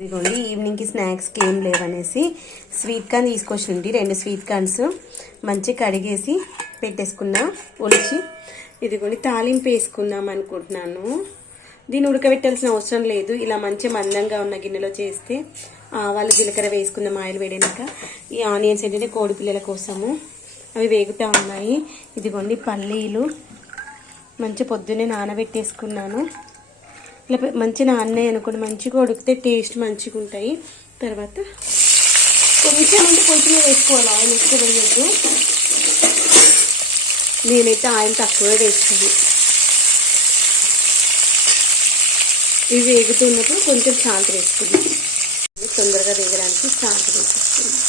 ఇదిగోండి ఈవినింగ్కి స్నాక్స్కి ఏం లేవనేసి sweet corn తీసుకొచ్చిండి రెండు స్వీట్ కార్న్స్ మంచి కడిగేసి పెట్టేసుకున్నా ఒలిచి. ఇదిగోండి తాలింపు వేసుకుందాం అనుకుంటున్నాను. దీన్ని ఉడకబెట్టాల్సిన అవసరం లేదు ఇలా మంచి మందంగా ఉన్న గిన్నెలో చేస్తే ఆవాలు జీలకర్ర వేసుకుందాం ఆయిల్ వేడాక ఈ ఆనియన్స్ ఏంటంటే కోడి పిల్లల కోసము. అవి వేగుతూ ఉన్నాయి. ఇదిగోండి పల్లీలు మంచి పొద్దున్నే నానబెట్టేసుకున్నాను. ఇలా మంచి నాన్నయ్య అనుకోండి. మంచిగా ఉడికితే టేస్ట్ మంచిగా ఉంటాయి. తర్వాత కొంచెం అంటే కొంచెం వేసుకోవాలి. ఆయిల్ ఎక్కువ వేయద్దు. నేనైతే ఆయిల్ తక్కువే వేస్తుంది ఇవి వేగుతున్నప్పుడు కొంచెం సాల్ట్ వేసుకుందాం. తొందరగా వేగడానికి సాల్ట్ వేసేసుకుందాం.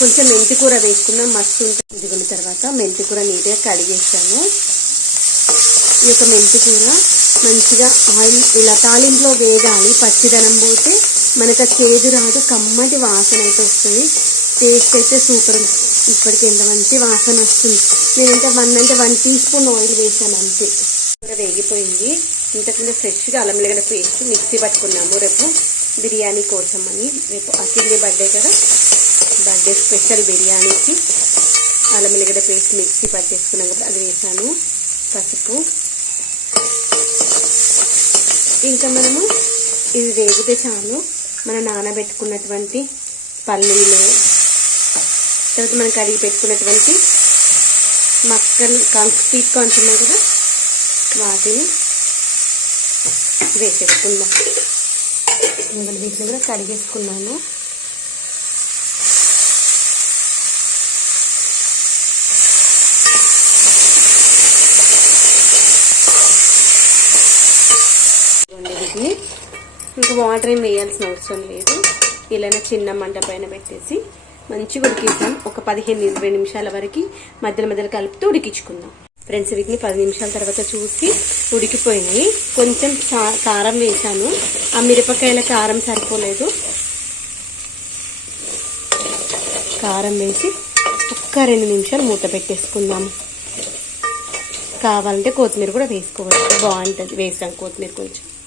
కొంచెం మెంతికూర వేసుకుందాం. మస్తు ఉంటుంది. దిగిన తర్వాత మెంతి కూర నీట్గా కడిగేసాను. ఈ యొక్క మెంతి కూర మంచిగా ఆయిల్ ఇలా తాలింపులో వేగాలి. పచ్చిదనం పోతే మనకు చేదు రాదు కమ్మటి వాసన అయితే వస్తుంది. టేస్ట్ అయితే సూపర్ ఇప్పటికి ఎంత మంచి వాసన వస్తుంది. నేనంటే వన్ అంటే వన్ టీ స్పూన్ ఆయిల్ వేసాను అంతే. వేగిపోయింది. ఇంతకుముందు ఫ్రెష్గా అల్లం వెల్లిగడ్డ పేస్ట్ మిక్సీ పట్టుకున్నాము రేపు. బిర్యానీ కోసం అని రేపు అఖిల్ని బర్త్డే కదా. బర్త్డే స్పెషల్ బిర్యానీకి అల్లం వెల్లిగడ్డ పేస్ట్ మిక్సీ పట్టేసుకున్నాం కదా అది వేసాను. పసుపు. ఇంకా మనము ఇవి వేగితే చాలు. మనం నానబెట్టుకున్నటువంటి పల్లీలు తర్వాత మనం కడిగి పెట్టుకున్నటువంటి మక్కలు కాన్ స్వీట్ కార్న్స్ ఉన్నాయి కదా? వాటిని వేసేసుకుందాం. ఇంకా వీటిని కూడా కడిగేసుకున్నాను ఇదిగోండి వీటిని ఇంకా వాటర్ ఏం వేయాల్సిన అవసరం లేదు. ఇలానే చిన్న మంట పైన పెట్టేసి మంచిగా ఉడికిద్దాం. ఒక పదిహేను ఇరవై నిమిషాల వరకు మధ్యలో మధ్యలో కలుపుతూ ఉడికించుకుందాం. ఫ్రెండ్స్ వీటిని పది నిమిషాల తర్వాత చూసి ఉడికిపోయినాయి. కొంచెం చా- కారం వేసాను ఆ మిరపకాయల కారం సరిపోలేదు. కారం వేసి ఒక్క రెండు నిమిషాలు మూత పెట్టేసుకుందాం. కావాలంటే కొత్తిమీర కూడా వేసుకోవచ్చు. బాగుంటుంది. వేసాం కొత్తిమీర కొంచెం.